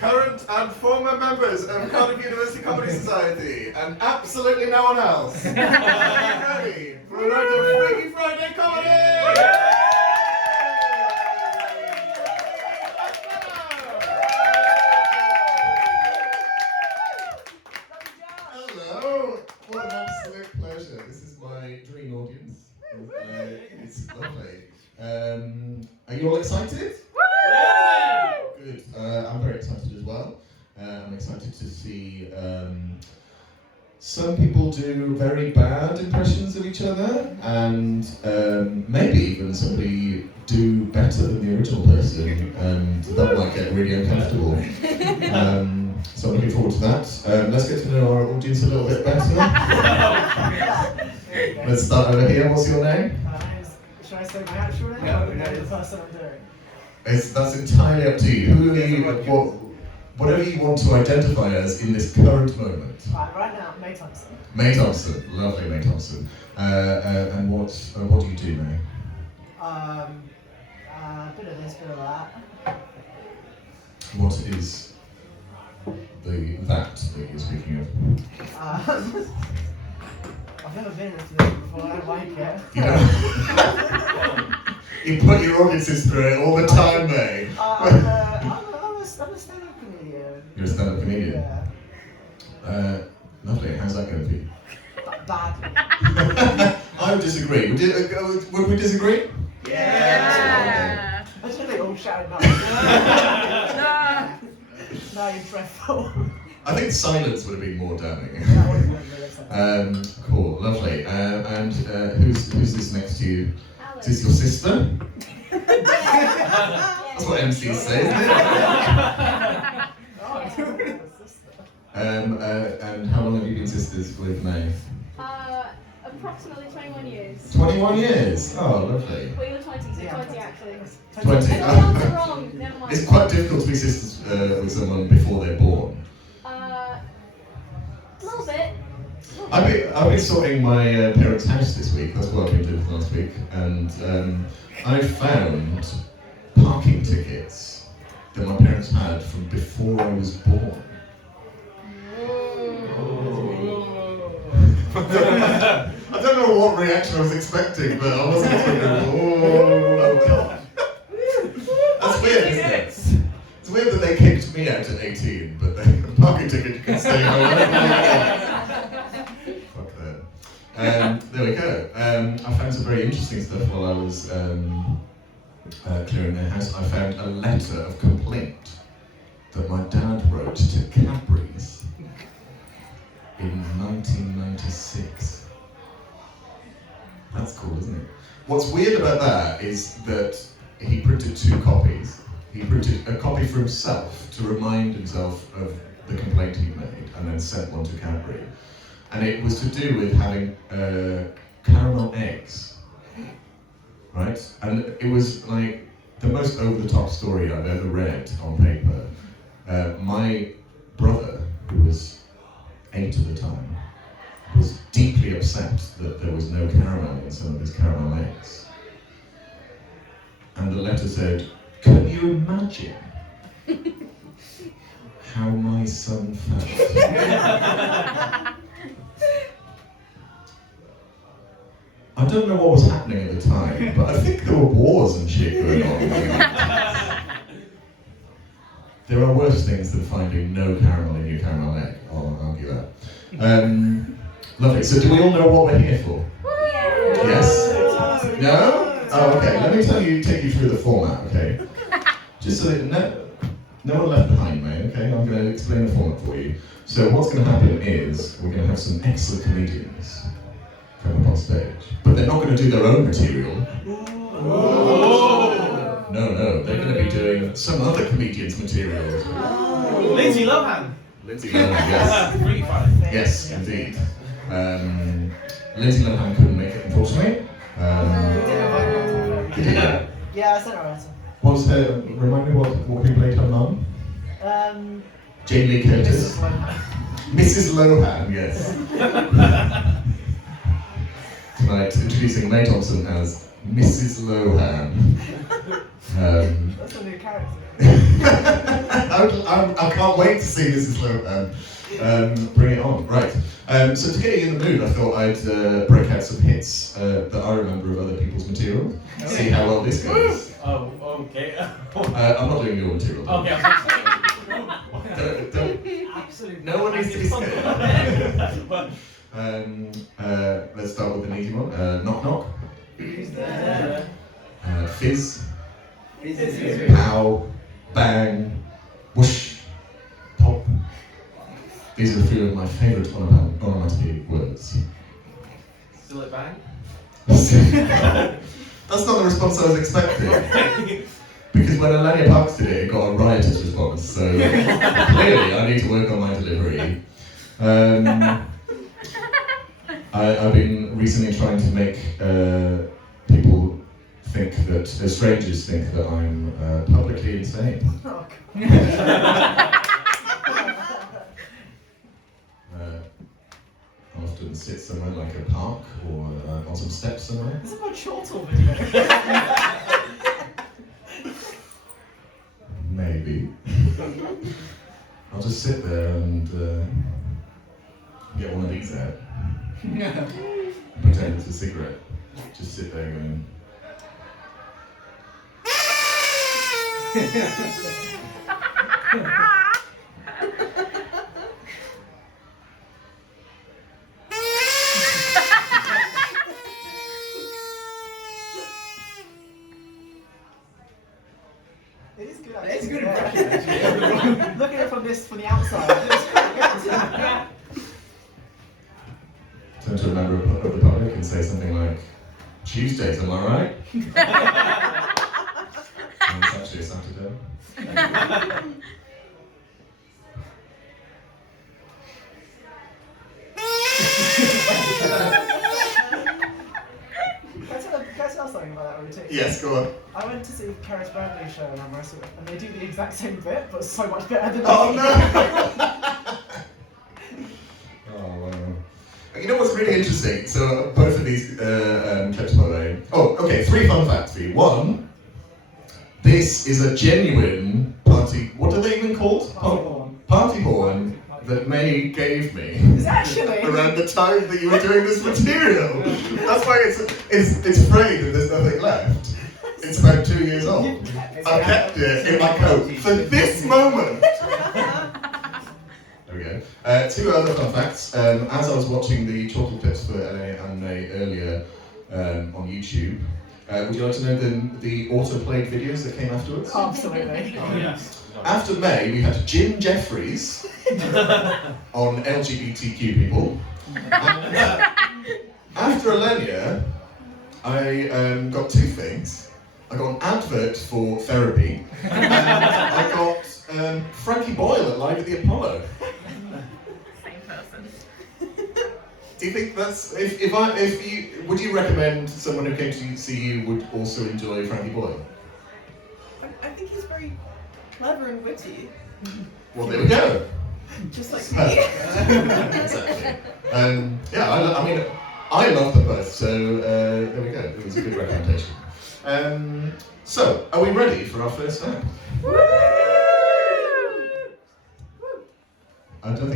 current and former members of Cardiff University Comedy Society, and absolutely no one else. Are you ready for a night of Freaky Friday comedy? Hello! What an absolute pleasure. This is my dream audience. It's lovely. Are you all excited? Good. I'm very excited as well. I'm excited to see some people do very bad impressions of each other, and maybe even somebody do better than the original person, and that might get really uncomfortable. So I'm looking forward to that. Let's get to know our audience a little bit better. Let's start over here. What's your name? Should I say my actual name? No, the person I'm doing. That's entirely up to you. Who are you? Whatever you want to identify as in this current moment. Right now, May Thompson. May Thompson, lovely May Thompson. And what do you do, May? A bit of this, bit of that. What is that you're speaking of? I've never been into this before. I don't like it. You know, you put your audiences through it all the time, May. I'm a stand-up comedian. You're a stand-up comedian. Yeah. Lovely. How's that going to be? Badly. I would disagree. Would we disagree? Yeah. Imagine they all shouted out. No, you're dreadful. I think silence would have been more damning. That would have been really Cool, lovely. And who's this next to you? Is this your sister? That's what MCs say, isn't it? And how long have you been sisters with May? Approximately 21 years. 21 years? Oh, lovely. Well, you're 20, so 20 actually. 20. That's wrong, never mind. It's quite difficult to be sisters with someone before they're born. A little bit. I've been sorting my parents' house this week. That's what I've been doing for last week, and I found parking tickets that my parents had from before I was born. I don't know what reaction I was expecting, but I wasn't expecting. Oh. That's weird, isn't it? It's weird that they kicked me out at 18, but the parking ticket you can stay home. Fuck that. There we go. I found some very interesting stuff while I was clearing their house. I found a letter of complaint that my dad wrote to Cadbury's in 1996. That's cool, isn't it? What's weird about that is that he printed two copies. He printed a copy for himself to remind himself of the complaint he made, and then sent one to Cadbury. And it was to do with having caramel eggs, right? And it was like the most over-the-top story I've ever read on paper. My brother, who was 8 at the time, was deeply upset that there was no caramel in some of his caramel eggs. And the letter said, "Can you imagine how my son felt?" I don't know what was happening at the time, but I think there were wars and shit going on. There are worse things than finding no caramel in your caramel egg. I'll argue that. Lovely. So do we all know what we're here for? Yeah. Yes? No? Oh, okay. Let me take you through the format, okay? Just so that no one left behind, mate, okay? I'm going to explain the format for you. So what's going to happen is we're going to have some excellent comedians come up on stage, but they're not going to do their own material. No, they're going to be doing some other comedian's material. Lindsay Lohan. Lindsay Lohan, yes. Really funny. Yes, indeed. Lindsay Lohan couldn't make it, unfortunately. Did you know? Yeah, I sent her a letter. What's her, remind me what we played her mum? Jamie Lee Curtis. Mrs. Lohan. Mrs. Lohan, yes. Tonight, introducing May Thompson as Mrs. Lohan. That's a new character. I I can't wait to see Mrs. Lohan. Bring it on. Right. So to get you in the mood, I thought I'd break out some hits that I remember of other people's material. See how well this goes. Oh, okay. I'm not doing your material. though. Okay. Don't- Absolutely. no one needs to be scared. Well, Let's start with an easy one. Knock knock. Who's there? Fizz. Fizz. Pow. Bang. Whoosh. Pop. These are a few of my favourite onomatopoeia words. Still it bang? That's not the response I was expecting. Because when Alania Parks did it, it got a riotous response. So clearly, I need to work on my delivery. I've been recently trying to make people think that, strangers think that I'm publicly insane. Oh, I often sit somewhere like a park or on some steps somewhere. This is my chortle video. Maybe. I'll just sit there and get one of these out. Pretend it's a cigarette. Just sit there going. It is good. It's a good impression, actually. Look at it from the outside. It's good. Turn to a member of the public and say something like, Tuesdays, am I right? And it's actually a Saturday. Can I tell something about that routine? Yes, go on. I went to see Karis Bradley show in Aberystwyth, and they do the exact same bit, but so much better than Oh me. no! Oh wow. You know what's really interesting? So both of these clips, by the way. Oh, okay. 3 fun facts for you. 1. This is a genuine party. What are they even called? Party horn. Party horn that May gave me It's actually. around the time that you were doing this material. That's why it's frayed and there's nothing left. It's about 2 years old. I kept it in my coat for this moment. There we go. 2 other fun facts. As I was watching the chortle clips for LA and May earlier on YouTube, would you like to know the auto-played videos that came afterwards? Absolutely. Oh, yes. After May, we had Jim Jeffries on LGBTQ people. After Alenia, I got 2 things. I got an advert for therapy, and I got Frankie Boyle at Live at the Apollo. Same person. Do you think that's if you would you recommend someone who came to see you would also enjoy Frankie Boyle? I think he's very clever and witty, Well, there we go. just like me. Exactly. Yeah, I mean, I love them both, so there we go. It was a good recommendation. So, are we ready for our first step? I don't think